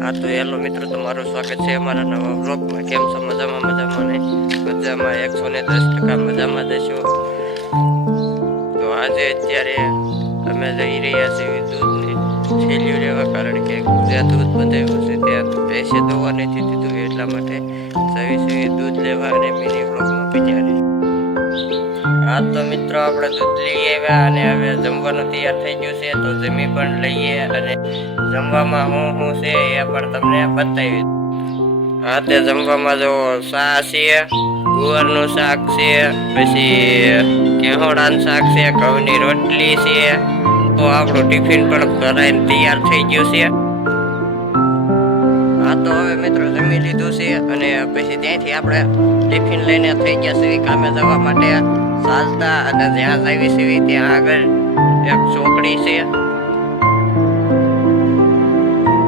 હા તો હેલો મિત્રો, તમારું સ્વાગત છે અમારા નવા વ્લોગમાં. કેમ છો? મજામાં ને મજામાં 110% મજામાં જશો. તો આજે અત્યારે અમે જઈ રહ્યા છીએ દૂધની થેલીઓ લેવા, કારણ કે જ્યાં દૂધ બંધાયું છે ત્યાં પૈસે દોવા નથી દીધું, એટલા માટે જઈ દૂધ લેવા અને મિની વ્લોગમાં પીધ્યા. હા તો મિત્રો, આપણે દૂધ લઈ આવ્યા અને હવે જમવાનું તૈયાર થઈ ગયું છે, તો જમી પણ લઈએ અને જમવામાં શું છે એ પણ તમને બતાવી. હા તે જમવામાં જો શાક છે, ગુવારનું શાક છે, પછી કેહોડાનું શાક છે, ઘઉંની રોટલી છે. તો આપણું ટિફિન પણ ભરાઈને તૈયાર થઈ ગયું છે. હા તો હવે મિત્રો જમી લીધું છે અને પછી ત્યાંથી આપણે ટિફિન લઈને થઈ ગયા છે કામે જવા માટે ચાલતા, અને જ્યાં જઈએ છીએ ત્યાં આગળ એક ચોકડી છે.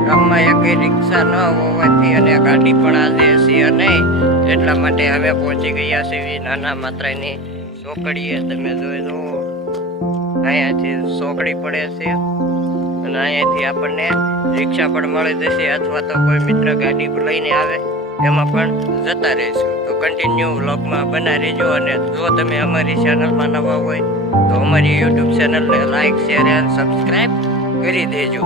ગામમાં એક રિક્ષા ન હોવાથી અને ગાડી પણ આજે છે નહીં, એટલા માટે અમે પહોંચી ગયા છીએ નાના માત્રાની ચોકડીએ. તમે જોઈ લો, અહીંયાથી ચોકડી પડે છે અને અહીંયાથી આપણને રિક્ષા પણ મળી જશે, અથવા તો કોઈ મિત્ર ગાડી લઈને આવે એમાં પણ જતા રહીશું. તો કન્ટિન્યુ વ્લોગમાં બના રહેજો, અને જો તમે અમારી ચેનલમાં નવા હોય તો અમારી યુટ્યુબ ચેનલને લાઈક, શેર અને સબસ્ક્રાઈબ કરી દેજો.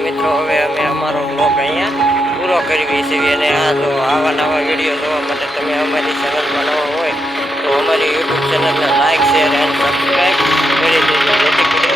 મિત્રો, હવે અમે અમારો વ્લોગ અહીંયા પૂરો કરવી છે, અને આ જો આવા નવા વિડીયો જોવા માટે તમે અમારી ચેનલમાં નવા હોય તો અમારી યુટ્યુબ ચેનલને લાઈક, શેર અને સબસ્ક્રાઈબ કરી દેજો, જેથી કરીને